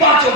5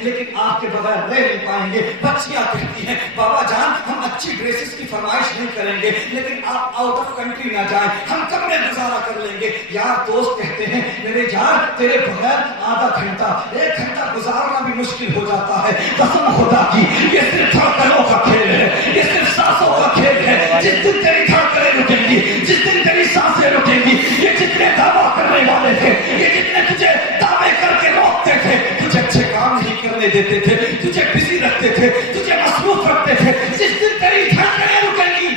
لیکن آپ کے بغیر رہ نہیں پائیں گے. بچیاں کہتی ہیں بابا جان ہم اچھی ڈریسز کی فرمائش نہیں کریں گے لیکن آپ آؤٹ آف کنٹری نہ جائیں, ہم کب میں گزارا کر لیں گے. یار دوست کہتے ہیں میرے جان تیرے بغیر آدھا گھنٹہ 1 گھنٹہ گزارنا بھی مشکل ہو جاتا ہے. قسم خدا کی یہ صرف دھڑکنوں کا کھیل ہے, یہ صرف سانسوں کا کھیل ہے. جس دن تیری دھڑکنیں رکیں گی, جس دن تیری سانسیں رکیں گی, یہ جتنے دعویٰ کرنے والے تھے, یہ جتنے تجھے دعوے کر کے روکتے تھے, تجھے اچھے کام نہیں کرنے دیتے تھے, تجھے بزی رکھتے تھے, تجھے مصروف رکھتے تھے, جس دن تیری دھڑکنیں رکیں گی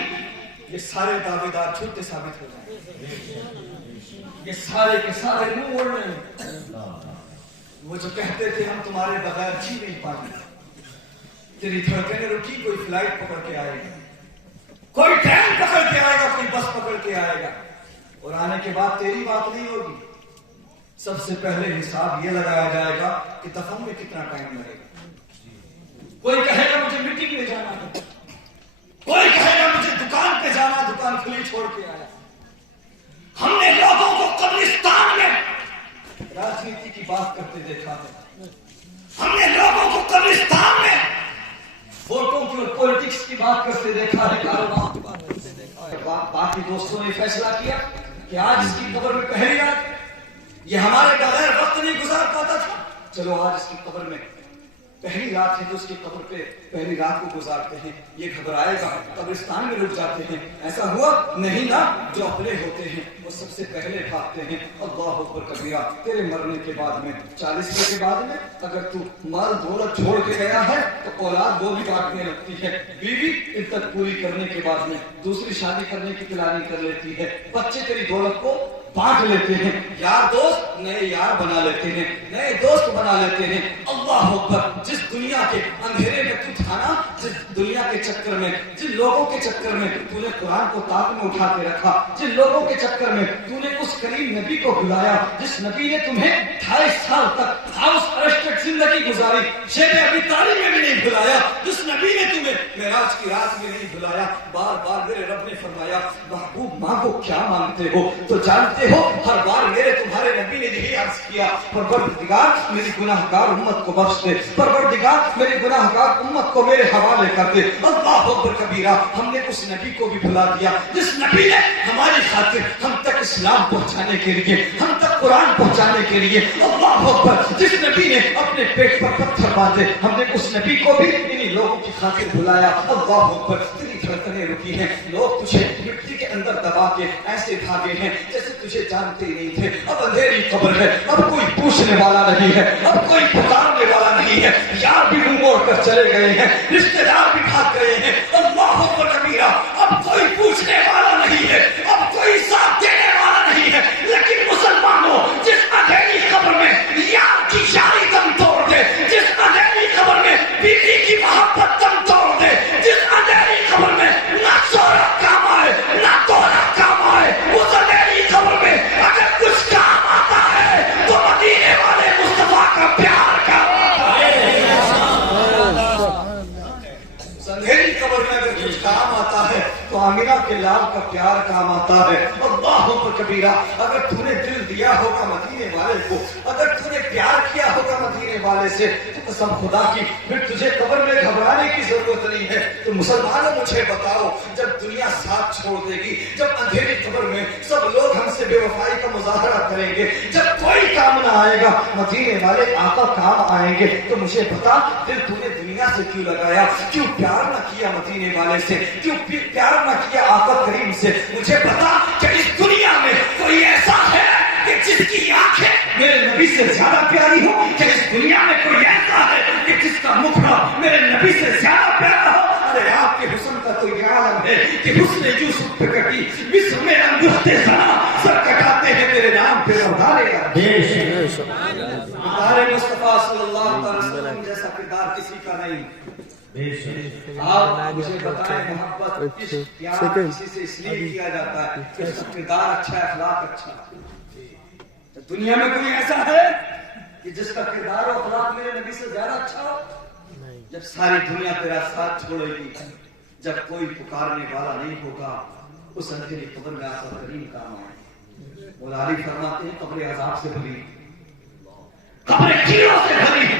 یہ سارے دعوے دار جھوٹے ثابت ہو جائیں گے. یہ سارے کے سارے منہ اوڑ رہے ہیں. وہ جو کہتے تھے ہم تمہارے بغیر جی نہیں پائیں گے, تیری دھڑکنیں رکی, کوئی فلائٹ پکڑ کے آئے گا, کوئی ٹرین پکڑ کے آئے گا, کوئی بس پکڑ کے آئے گا, اور آنے کے بعد تیری بات نہیں ہوگی. سب سے پہلے حساب یہ لگایا جائے گا کہ دفن میں کتنا ٹائم لگے گا. کوئی کہے گا مجھے میٹنگ میں جانا ہے, کوئی کہے گا مجھے دکان پہ جانا, دکان کھلی چھوڑ کے آیا. ہم نے لوگوں کو قبرستان میں راجنیتی کی بات کرتے دیکھا ہے, ہم نے لوگوں کو قبرستان میں ووٹوں کی اور پولیٹکس کی بات کرتے دیکھا ہے, کاروبار کی بات کرتے دیکھا ہے. باقی دوستوں نے فیصلہ کیا کہ آج اس کی قبر میں پہلی رات, یہ ہمارے بغیر وقت نہیں گزار پاتا تھا, چلو آج اس کی قبر میں پہلی رات ہے تو اس کی قبر پہ پہلی رات کو گزارتے ہیں. یہ گھبرائے گا, قبرستان میں رک جاتے ہیں. ایسا ہوا نہیں نا, جو اپنے ہوتے ہیں وہ سب سے پہلے بھاگتے ہیں. اللہ اکبر کبیرہ. تیرے مرنے کے بعد میں 40 کے بعد میں اگر تو مال دولت چھوڑ کے گیا ہے تو اولاد وہ بھی بانٹنے لگتی ہے, بیوی عدت پوری کرنے کے بعد میں دوسری شادی کرنے کی پلاننگ کر لیتی ہے, بچے تیری دولت کو بانٹ لیتے ہیں, یار دوست نئے یار بنا لیتے ہیں, نئے دوست بنا لیتے ہیں. اللہ اکبر. جس دنیا کے اندھیرے میں تو تھا نا, جس دنیا کے چکر میں, جن لوگوں کے چکر میں تو نے قرآن کو تاک میں اٹھا کے رکھا, جن لوگوں کے چکر میں تو نے اس کریم نبی کو بلایا, جس نبی نے تمہیں 28 سال تک ہاؤس ارسٹڈ زندگی گزاری, شیخ ابی طالب میں بھی نہیں بلایا, جس نبی نے تمہیں معراج کی رات میں نہیں بلایا. بار بار میرے رب نے فرمایا محبوب مانگو کیا مانگتے ہو, تو جانتے ہو ہر بار میرے تمہارے نبی نے یہی عرض کیا پروردگار میری گناہگار امت کو بخش دے, پروردگار میری گناہگار امت کو میرے حوالے کر دے. اللہ اکبر کبیرہ. ہم نے اس نبی کو بھی بھلا دیا جس نبی نے ہماری خاطر ہم تک اسلام پہنچانے کے لیے, ہم تک قرآن پہنچانے کے لیے, اللہ اکبر, جس نبی نے اپنے پیٹ پر پتھر باندھے, ہم نے اس نبی کو بھی انہیں لوگوں کی خاطر بلایا. اللہ اکبر. تیری دھڑکنیں رکی ہیں, لوگ تجھے مٹی کے اندر دبا کے ایسے بھاگے ہیں جیسے تجھے جانتے ہی نہیں تھے. اب اندھیری قبر ہے, اب کوئی پوچھنے والا نہیں ہے, اب کوئی پکارنے والا نہیں ہے. یار بھی منہ موڑ کر چلے گئے ہیں, رشتے دار بھی بھاگ گئے ہیں. اللہ اکبر کبیرہ. اب کوئی پوچھنے والا نہیں ہے, اب کوئی ساتھ دینے والا نہیں ہے. لیکن مسلمانوں, جس اندھیری قبر میں یار کی یاری دم توڑ دے, جس اندھیری قبر میں بیوی کی محبت دم توڑ دے, جس اندھیری قبر میں نہ شہرت کام آئے نہ دولت کام آئے, اس اندھیری قبر میں اگر کچھ کام آتا ہے تو مدینے والے مصطفیٰ کا پیار کام آتا ہے. اس اندھیری قبر میں اگر کچھ کام آتا ہے تو آمینہ کے لال کا پیار کام آتا ہے. اللہ اکبر کبیرہ. اگر تو نے دل دیا ہوگا مدینے والے کو, اگر تو نے پیار کیا ہوگا مدینے والے سے, تو قسم خدا کی پھر تجھے قبر میں گھبرانے کی ضرورت نہیں ہے. تو مسلمانوں مجھے بتاؤ, جب دنیا ساتھ چھوڑ دے گی, جب اندھیری قبر میں سب لوگ ہم سے بے وفائی کا مظاہرہ کریں گے, جب کوئی کام نہ آئے گا, مدینے والے آقا کام آئیں گے, تو مجھے بتا دل تو نے دنیا سے کیوں لگایا, کیوں پیار نہ کیا مدینے والے سے, کیوں پیار نہ کیا آقا کریم سے. مجھے بتا کہ اس دنیا میں کوئی ایسا ہے کہ جس کی آنکھیں میرے نبی سے زیادہ پیاری ہو, کہ اس دنیا میں کوئی ایسا ہے کہ جس کا مکھڑا میرے نبی سے زیادہ پیارا ہو. ارے آپ کے حسن کا تو یہ عالم ہے کہ حسن یوسف پہ کٹی مصر میں انگشتے زنا سر کٹاتے ہیں تیرے نام پہ ادارے گا. ادارے مصطفیٰ صلی اللہ علیہ وسلم جیسا کردار کسی کا نہیں. آپ مجھے بتائیں, محبت پیار کسی سے اس لیے کیا جاتا ہے کہ اس کا کردار اچھا ہے, اخلاق اچھا ہے. دنیا میں کوئی ایسا ہے کہ جس کا کردار و اخلاق میرے نبی سے زیادہ اچھا ہو؟ جب ساری دنیا تیرا ساتھ چھوڑے گی, جب کوئی پکارنے والا نہیں ہوگا, اس اندھیری قبر میں آقا کریم کام آئے. مولا علی فرماتے ہیں قبر عذاب سے بھری, قبر کیڑوں سے بھری ہے,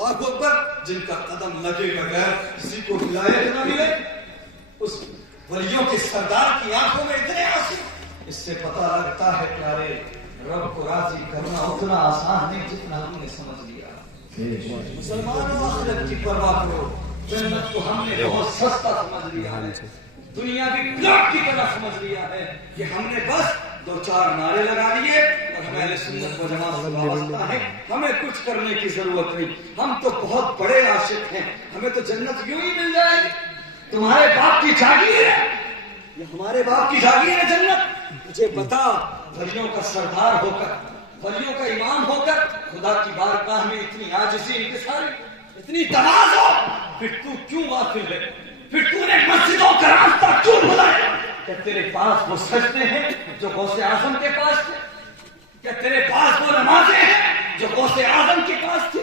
اللہ اکبر، جن کا قدم لگے بغیر کسی کو ہدایت نہ ملے، اس ولیوں کے سردار کی آنکھوں میں اتنے آنسو، اس سے پتہ لگتا ہے پیارے رب کو راضی کرنا اتنا آسان نہیں جتنا ہم نے سمجھ لیا۔ مسلمانوں آخرت کی پرواہ کرو، جنت کو ہم نے بہت سستا سمجھ لیا ہے، دنیا بھی پلاٹ کی طرح سمجھ لیا ہے کہ ہم نے بس 2-4 نعرے لگا لیے اور ہمیں اہل سنت و جماعت سے وابستہ ہے، ہمیں کچھ کرنے کی ضرورت نہیں، ہم تو بہت بڑے عاشق ہیں، ہمیں تو جنت یوں ہی مل جائے گی، تمہارے باپ کی جاگیر ہے، یہ ہمارے باپ کی جاگیر ہے جنت، مجھے بتا ولیوں کا سردار ہو کر، ولیوں کا امام ہو کر خدا کی بارگاہ میں اتنی عاجزی انکساری، اتنی تواضع، پھر تو کیوں غافل ہے؟ پھر تو نے مسجدوں کا راستہ کیوں بھلایا؟ کیا تیرے پاس وہ سجدے ہیں جو غوث اعظم کے پاس تھے؟ کیا تیرے پاس وہ نمازیں ہیں جو غوث اعظم کے پاس تھی؟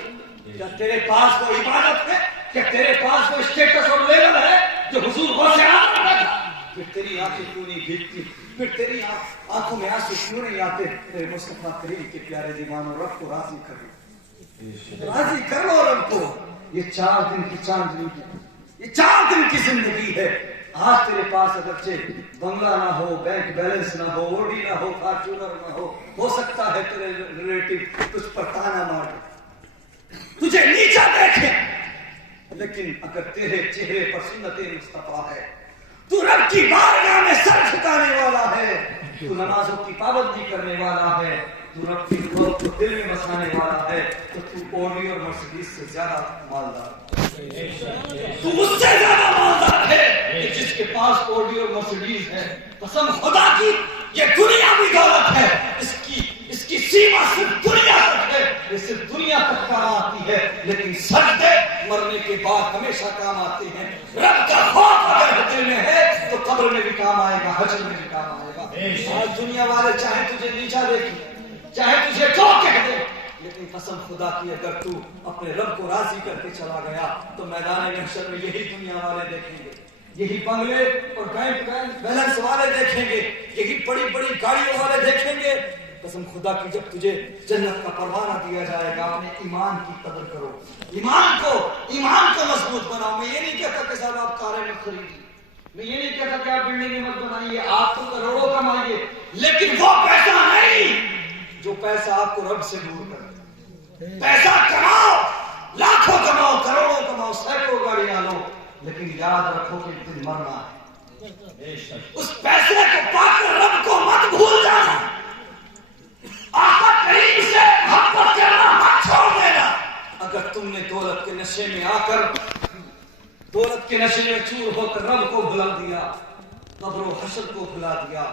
کیا تیرے پاس وہ عبادت ہے؟ کیا تیرے پاس وہ اسٹیٹس اور لیول ہے جو حضور غوث اعظم کا تھا؟ پھر تیری آنکھیں کیوں نہیں بھیگتی؟ پھر تیری آنکھوں میں آنسو کیوں نہیں آتے؟ تیرے مصطفیٰ کریم کے پیارے دیوانوں، رب کو راضی کرو، راضی کرو رب کو۔ یہ 4 دن کی چاندنی ہے، یہ 4 دن کی زندگی ہے، آج تیرے پاس اگرچہ بنگلہ نہ ہو، بینک بیلنس نہ ہو، اوڈی نہ ہو، فارچونر نہ ہو سکتا ہے تیرے ریلیٹو تجھ پر تانا مارے، تجھے نیچا دیکھے، لیکن اگر تیرے چہرے پر سنت مصطفیٰ ہے، تو رب کی بارگاہ میں سر جھکانے والا ہے، تو نمازوں کی پابندی کرنے والا ہے، تو رب کی قوت کو دل میں بسانے والا ہے، تو اوڈی اور مرسیڈیز سے زیادہ مالدار، تو اس سے زیادہ مالدار ہے کہ جس کے پاس اوڈی اور مرسیڈیز ہے۔ قسم خدا کی یہ دنیاوی دولت ہے، اس کی سیما صرف دنیا تک ہے، یہ صرف دنیا تک کام آتی ہے، لیکن سجدے مرنے کے بعد ہمیشہ کام آتے ہیں۔ رب کا خوف اگر دل میں ہے تو قبر میں بھی کام آئے گا، حشر میں بھی کام آئے گا۔ آج دنیا والے چاہے تجھے نیچا دیکھیں، چاہے تجھے جو کہہ دے، لیکن قسم خدا کی اگر تو اپنے رب کو راضی کر کے چلا گیا تو میدان محشر میں یہی دنیا والے دیکھیں گے، یہی بنگلے اور بینک بیلنس والے دیکھیں گے، یہی بڑی بڑی گاڑیوں والے دیکھیں گے۔ قسم خدا کی جب تجھے جنت کا پروانہ دیا جائے گا، اپنے ایمان کی قدر کرو، ایمان کو مضبوط بناؤ۔ میں یہ نہیں کہتا کہ صاحب آپ کاریں مت خریدیے، میں یہ نہیں کہتا کہ آپ بلڈنگیں مت بنائیے، آپ تو کروڑوں کمائیے، لیکن وہ پیسہ نہیں جو پیسہ آپ کو رب سے دور کرے۔ پیسہ کماؤ، لاکھوں کماؤ، کروڑوں کماؤ، سینکڑوں گاڑیاں لو، لیکن یاد رکھو کہ ایک دن مرنا ہے۔ اس پیسے کو پا کر رب کو مت بھول جانا، آقا کریم سے محبت کرنا مت چھوڑ دینا۔ اگر تم نے دولت کے نشے میں آ کر، دولت کے نشے میں چور ہو کر رب کو بھلا دیا، قبر و حشر کو بھلا دیا،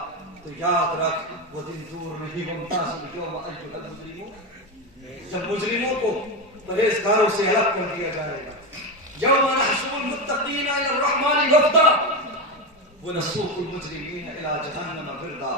تو یاد رکھ وہ دن دور نہیں، وامتازوا اليوم ایھا المجرمون، جب مجرموں کو پرہیزگاروں سے الگ کر دیا جائے گا۔ یوم نحشر المتقین الی الرحمن وفدا ونسوق المجرمین الی جہنم وردا۔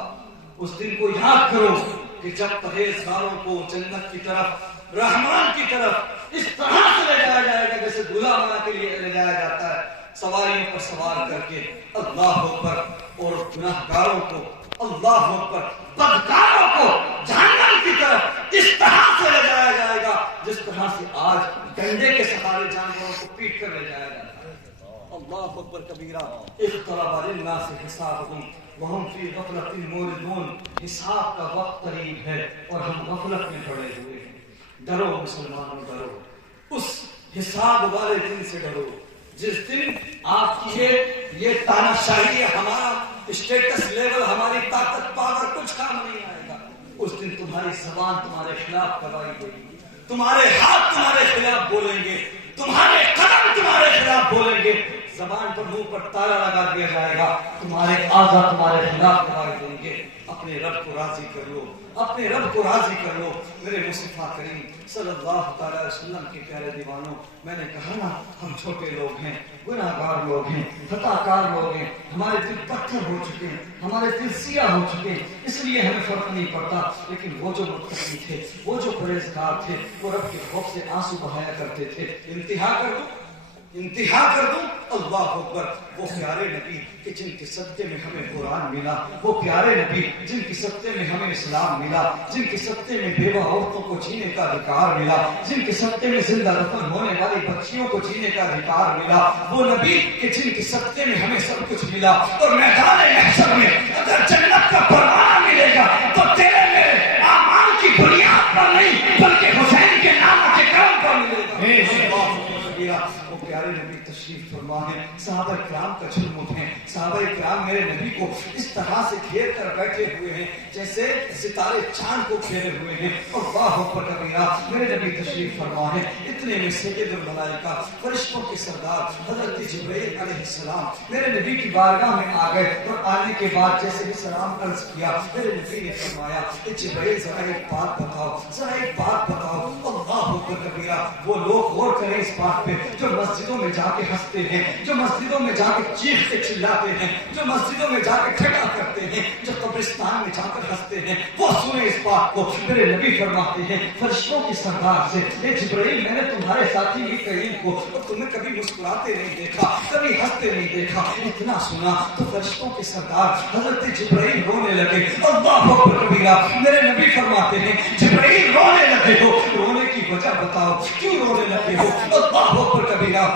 اس دن کو یاد کرو کہ جب پرہیزگاروں کو جنت کی طرف، رحمان کی طرف اس طرح سے لے جایا جائے گا جیسے دلہا بنا کے لیے لے جایا جاتا ہے، سواریوں پر سوار کر کے، اللہ اکبر، اور گناہگاروں کو، اللہ اکبر، بدکاروں کو جہنم کی طرف اس طرح سے لے جایا جائے گا جس طرح سے آج ڈنڈے کے سہارے جانوروں کو پیٹ کر لے جایا جاتا ہے۔ اللہ اکبر کبیرہ۔ اقترب للناس حسابهم وهم فی غفلۃ معرضون۔ حساب کا وقت قریب ہے اور ہم غفلت میں پڑے ہوئے ہیں۔ ڈرو مسلمانوں، ڈرو، اس حساب والے دن سے ڈرو جس دن آپ کی یہ تاناشاہی، ہمارا اسٹیٹس لیول، ہماری طاقت پاور کچھ کام نہیں آئے گا۔ اس دن تمہاری زبان تمہارے خلاف گواہی دے گی، تمہارے ہاتھ تمہارے خلاف بولیں گے، تمہارے قدم تمہارے خلاف بولیں گے، زبان پر منہ پر تالا لگا دیا جائے گا، تمہارے اعضاء تمہارے خلاف گواہی دیں گے۔ اپنے رب کو راضی کر لو، اپنے رب کو راضی کر لو۔ میرے مصطفیٰ کریم صلی اللہ تعالی علیہ وسلم کے پیارے دیوانوں، میں نے کہا نا ہم چھوٹے لوگ ہیں، گناہگار لوگ ہیں، خطا کار لوگ ہیں، ہمارے دل پتھر ہو چکے ہیں، ہمارے دل سیاہ ہو چکے ہیں، اس لیے ہمیں فرق نہیں پڑتا۔ لیکن وہ جو متقی تھے، وہ جو پرہیزگار تھے، وہ رب کے خوف سے آنسو بہایا کرتے تھے۔ انتہا کر دو، انتہا کر دوں؟ اللہ اکبر، وہ پیارے نبی کہ جن کے صدقے میں ہمیں قرآن ملا، وہ پیارے نبی جن کے صدقے میں ہمیں اسلام ملا، جن کے صدقے میں بیوہ عورتوں کو جینے کا ادھیکار ملا، جن کے صدقے میں زندہ دفن ہونے والی بچیوں کو جینے کا ادھیکار ملا، وہ نبی کہ جن کے صدقے میں ہمیں سب کچھ ملا۔ اور میدان محشر میں اگر جنت کا پروانہ ملے گا تو تیرے میرے اعمال کی بنیاد پر نہیں بلکہ حسین کے نام کے کرم پر ملے گا۔ وہ پیارے نبی تشریف فرما ہے، صحابہ کرام کا جھلم اٹھیں، صحابہ کرام میرے نبی کو اس طرح سے گھیر کر بیٹھے ہوئے ہیں جیسے ستارے چاند کو گھیرے ہوئے ہیں۔ اور اللہ اکبر کبیرہ، میرے نبی تشریف فرما ہے، اتنے میں سید الملائکہ فرشتوں کے سردار حضرت جبرائیل علیہ السلام میرے نبی کی بارگاہ میں آ گئے، اور آنے کے بعد جیسے ہی سلام عرض کیا، میرے نبی نے فرمایا کہ جبرائیل ذرا ایک بات بتاؤ، ذرا ایک بات بتاؤ۔ اللہ اکبر کبیرہ، وہ لوگ غور کریں اس بات پہ جو مسجدوں میں جا کے ہنستے ہیں، جو مسجدوں میں جا کے چیختے چلاتے ہیں، جو مسجدوں میں جا کے ٹھٹا کرتے ہیں، جو قبرستان میں جا کر ہنستے ہیں، وہ سنیں اس بات کو۔ میرے نبی فرماتے ہیں فرشتوں کی سردار سے، اے جبرائیل، میں نے تمہارے ساتھی میکائیل کو اور تمہیں کبھی مسکراتے نہیں دیکھا، کبھی ہنستے نہیں دیکھا، اتنا سنا تو فرشتوں کے سردار حضرت جبرائیل رونے لگے۔ اللہ اکبر کبیرہ، میرے نبی فرماتے ہیں جبرائیل رونے لگے ہو، رونے کی وجہ بتاؤ، کیوں رونے لگے ہو؟ اللہ اکبر کبیرہ،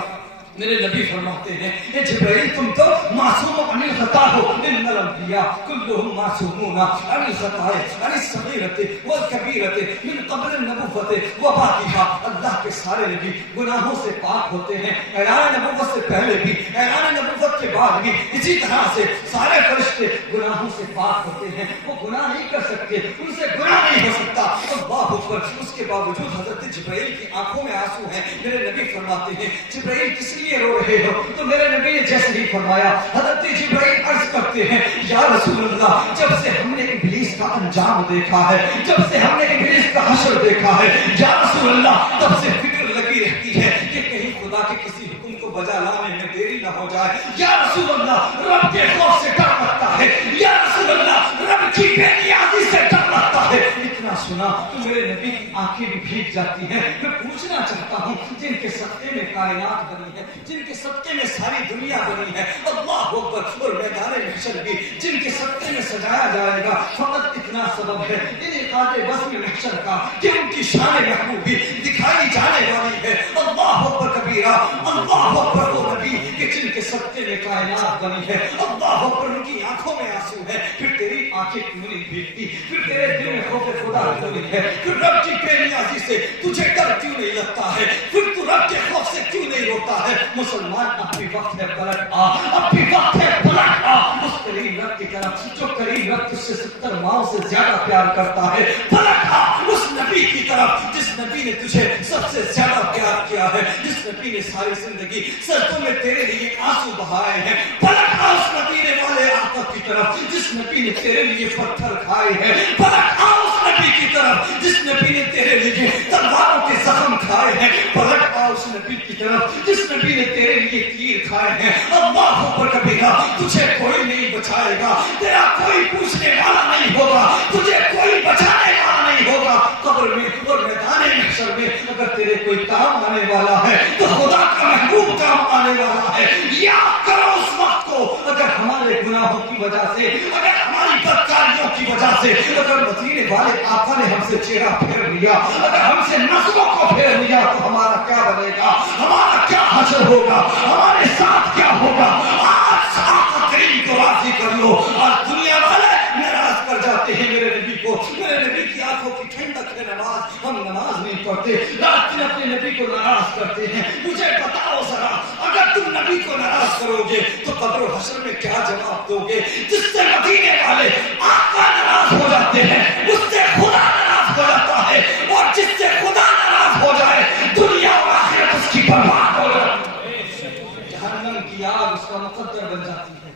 میرے نبی فرماتے ہیں اے جبرائیل، تم تو معصوم عن الخطا ہو، ان الانبیاء كلهم معصومون عن الخطا عن الصغیرۃ والکبیرۃ من قبل النبوۃ وبعدها۔ اللہ کے سارے نبی گناہوں سے پاک ہوتے ہیں، اعلان نبوت سے پہلے بھی، اعلان نبوت کے بعد بھی، اسی طرح سے سارے فرشتے گناہوں سے پاک ہوتے ہیں، وہ گناہ نہیں کر سکتے، ان سے گناہ نہیں ہو سکتا۔ اللہ اکبر، اس کے باوجود حضرت جبرائیل کی آنکھوں میں آنسو ہیں۔ میرے نبی فرماتے ہیں جبرائیل کس لیے رو رہے ہو؟ تو میرے نبی نے جیسے ہی فرمایا، حضرت جبرائیل عرض کرتے ہیں یا رسول اللہ، جب سے ہم نے ابلیس کا انجام دیکھا ہے، جب سے ہم نے ابلیس کا حشر دیکھا ہے، یا رسول اللہ، تب سے فکر لگی رہتی ہے کہ کہیں خدا کے کسی حکم کو بجا لانے میں دیری نہ ہو جائے۔ یا رسول اللہ، رب کے خوف سے ڈر لگتا ہے، یا رسول اللہ، رب کی بے نیازی سے ڈر لگتا ہے۔ اتنا سنا تو میرے نبی کی آنکھیں بھی بھیگ جاتی ہیں۔ میں پوچھنا چاہتا ہوں، جن کے صدقے میں کائنات بنی ہے، جن کے صدقے میں ساری دنیا بنی ہے، اللہ اکبر، اور میدان محشر بھی جن کے صدقے میں سجایا جائے گا، فقط اتنا سبب ہے انعقاد وزن محشر کا کہ ان کی شان محبوبی دکھائی جانے والی ہے۔ اللہ اکبر کبیرہ، اللہ اکبر، وہ نبی کہ جن کے صدقے میں کائنات بنی ہے، اللہ اکبر، ان کی آنکھوں میں آنسو ہے، پھر تیری آنکھیں کیوں نہیں بھیگتی؟ پھر تیرے دل میں خوف خدا کیوں نہیں ہے؟ پھر رب کی بے نیازی سے تجھے ڈر کیوں نہیں لگتا ہے؟ پھر تو رب کے خوف سے کیوں نہیں روتا ہے؟ مسلمان، اب بھی وقت ہے پلٹ آ، اب بھی وقت ہے پلٹ آ اس کریم رب کی طرف جو کریم رب تجھ سے 70 ماؤں سے زیادہ پیار کرتا ہے۔ پلٹ آ اس نبی کی طرف جس نبی نے تجھے سب سے زیادہ پیار کیا ہے، جس نبی نے ساری زندگی سجدوں میں تیرے لیے آنسو بہائے ہیں۔ پلٹ آ اس مدینے والے آقا کی طرف جس نبی نے تیرے لیے پتھر کھائے ہیں۔ پلٹ آ اس نبی کی طرف جس نبی نے تیرے لیے تلواروں کے زخم کھائے ہیں۔ پلٹ آ اس نبی کی طرف جس نبی نے تیرے لیے تیر کھائے ہیں۔ اللہ اکبر کبیرہ، تجھے کوئی نہیں بچائے گا، تیرا کوئی پوچھنے والا نہیں ہوگا، تجھے کوئی بچانے والا نہیں ہوگا۔ قبر میں اور میدان محشر میں اگر تیرے کوئی کام آنے والا ہے تو خدا کا محبوب کام آنے والا ہے۔ یاد کرو اس وقت کو، اگر ہمارے گناہوں کی وجہ سے، اگر ہماری بدکاریوں کی وجہ سے، اگر مدینے والے آقا نے ہم سے چہرہ پھیر لیا، اگر ہم سے نسلوں کو پھیر لیا تو ہمارا کیا بنے گا؟ ہمارا کیا حشر ہوگا؟ ہمارے ساتھ کیا ہوگا؟ آج آقا کریم کو راضی کر لو۔ آج دنیا والے ناراض کر جاتے ہیں میرے نبی کو، میرے نبی کی آنکھوں کی ٹھنڈک ہے نماز، ہم نماز نہیں پڑھتے، رات دن اپنے نبی کو ناراض کرتے ہیں۔ مجھے بتاؤ ذرا، اگر تم نبی کو ناراض کرو گے تو قبر و حشر میں کیا جواب دو گے؟ جس سے مدینے والے آقا ناراض ہو جاتے ہیں اس سے خدا ناراض ہو جاتا ہے، اور جس سے خدا ناراض ہو جائے دنیا اور آخرت اس کی برباد ہو جاتی ہے، جہنم کی آگ اس کا مقدر بن جاتی ہے۔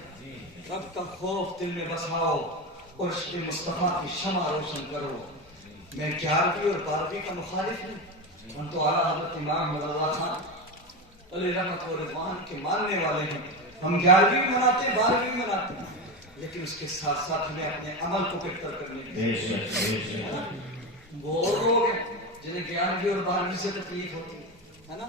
رب کا خوف دل میں بساؤ اور عشق مصطفیٰ کی شمع روشن کرو۔ میں 11ویں اور 12ویں کا مخالف ہوں، ہم تو اعلیٰ حضرت امام رضا خان علیہ رحمت و رضوان کے ماننے والے ہیں۔ ہم 11ویں بھی مناتے ہیں، 12ویں بھی مناتے ہیں، لیکن اس کے ساتھ ساتھ ہمیں اپنے عمل کو بہتر کرنے وہ اور لوگ ہیں جنہیں 11ویں اور 12ویں سے تکلیف ہوتی ہے نا،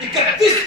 31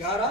11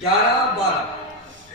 11, 12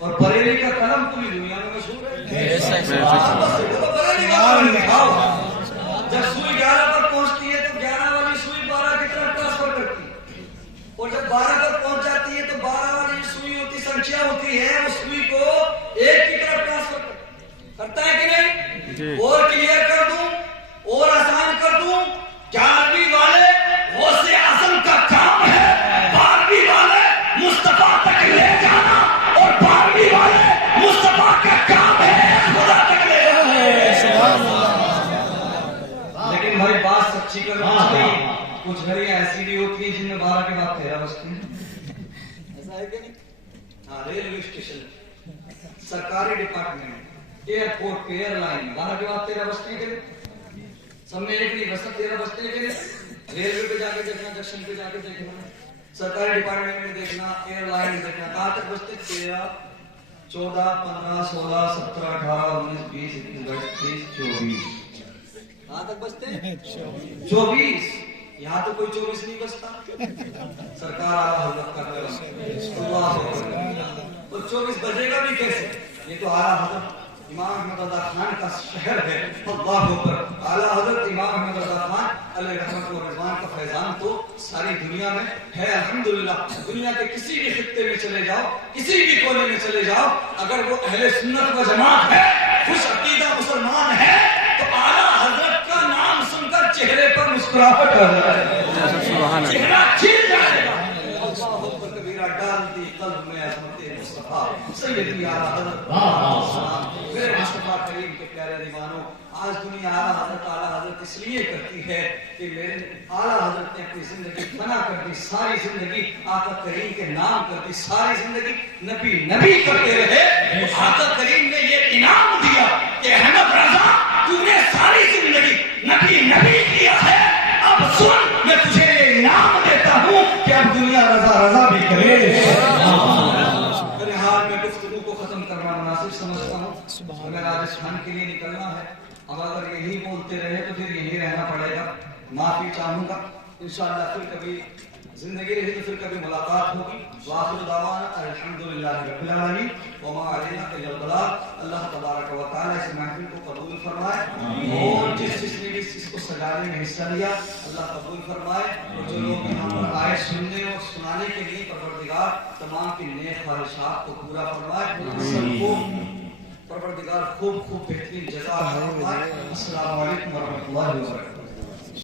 اور بریلی کا قلم پوری دنیا میں مشہور ہے. جب سوئی 11 پر پہنچتی ہے تو 11 والی سوئی 12 کی طرف ٹرانسفر کرتی ہے, اور جب 12 پر پہنچ جاتی ہے تو 12 والی سوئی ہوتی سنکھیا ہوتی ہے, اس سوئی کو 1 کی طرف ٹرانسفر کرتا ہے کہ نہیں. اور کلیئر کر دوں اور آسان کر دوں, 11ویں والے غوث اعظم کا کام ہے 12ویں والے مصطفیٰ تک لے جانا, اور 12ویں والے مصطفیٰ کا کام ہے خدا تک لے جانا. لیکن بھائی بات سچی کرنا چاہیے, کچھ گھڑیاں ایسی بھی ہوتی ہیں جن میں 12 کے بعد 13 بجتی ہیں, ایسا ہے کہ نہیں. ہاں, ریلوے اسٹیشن, سرکاری ڈپارٹمنٹ, ایئرپورٹ پہ ایئر لائن 12 کے بعد 13 بجتے ہیں. سب میں ایک نہیں بس 13 بجتے ہیں. ریلوے پہ جا کے دیکھنا, جنکشن پہ جا کے دیکھنا, سرکاری ڈپارٹمنٹ میں دیکھنا, ایئر لائن میں دیکھنا, کہاں تک بجتے 13, 14, 15, 16, 17, 18, 19, 20, 21, 22, 24. کہاں تک بجتے ہیں 24. یہاں تو کوئی 24 نہیں بجتا. سرکار اعلیٰ حضرت کا کرم, اللہ اکبر. اور 24 بجے گا بھی کیسے؟ یہ تو اعلیٰ حضرت امام احمد رضا خان کا شہر ہے. اللہ اکبر. اعلیٰ حضرت امام احمد رضا خان علیہ رحمت و رضوان کا فیضان تو ساری دنیا میں ہے الحمدللہ. دنیا کے کسی بھی خطے میں چلے جاؤ, کسی بھی کونے میں چلے جاؤ, اگر وہ اہل سنت و جماعت ہے, خوش عقیدہ مسلمان ہے, تو اعلیٰ حضرت کا نام سن کر چہرے پر مسکراہٹ آ جائے, چہرہ کھل جائے گا. اللہ اکبر کبیرہ. ڈالتی قلب میں عظمت مصطفیٰ سیدی اعلیٰ حضرت میرے مصطفیٰ کریم کے پیارے دیوانوں, آج دنیا اعلیٰ حضرت اس لیے کرتی ہے کہ میرے اعلیٰ حضرت نے اپنی زندگی بنا کر دی, ساری زندگی آقا کریم کے نام کر دی, ساری زندگی نبی نبی کرتے رہے. آقا کریم نے یہ انعام دیا کہ احمد رضا تو نے ساری زندگی نبی نبی کیا ہے, اب سن میں تجھے یہ انعام دیتا ہوں کہ اب دنیا رضا رضا بھی کرے. میں گفتگو کو ختم کرنا مناسب سمجھتا ہوں. اگر راجستھان کے لیے نکلنا ہے, اب اگر یہی بولتے رہے تو پھر یہی رہنا پڑے گا. معافی چاہوں گا, انشاءاللہ پھر کبھی زندگی رہی تو پھر کبھی ملاقات ہوگی. وآخر دعوانا الحمدللہ رب العالمین وما علینا الا البلاغ. اللہ تبارک و تعالی اس محفل کو قبول فرمائے, اور جس نے بھی اس کو سجانے میں حصہ لیا اللہ قبول فرمائے, اور جو لوگ یہاں پر آئے سننے اور سنانے کے لیے پروردگار تمام کی نیک خواہشات کو پورا فرمائے. سب کو پروردگار خوب خوب بہترین جزا عطا فرمائے. السلام علیکم ورحمۃ اللہ وبرکاتہ.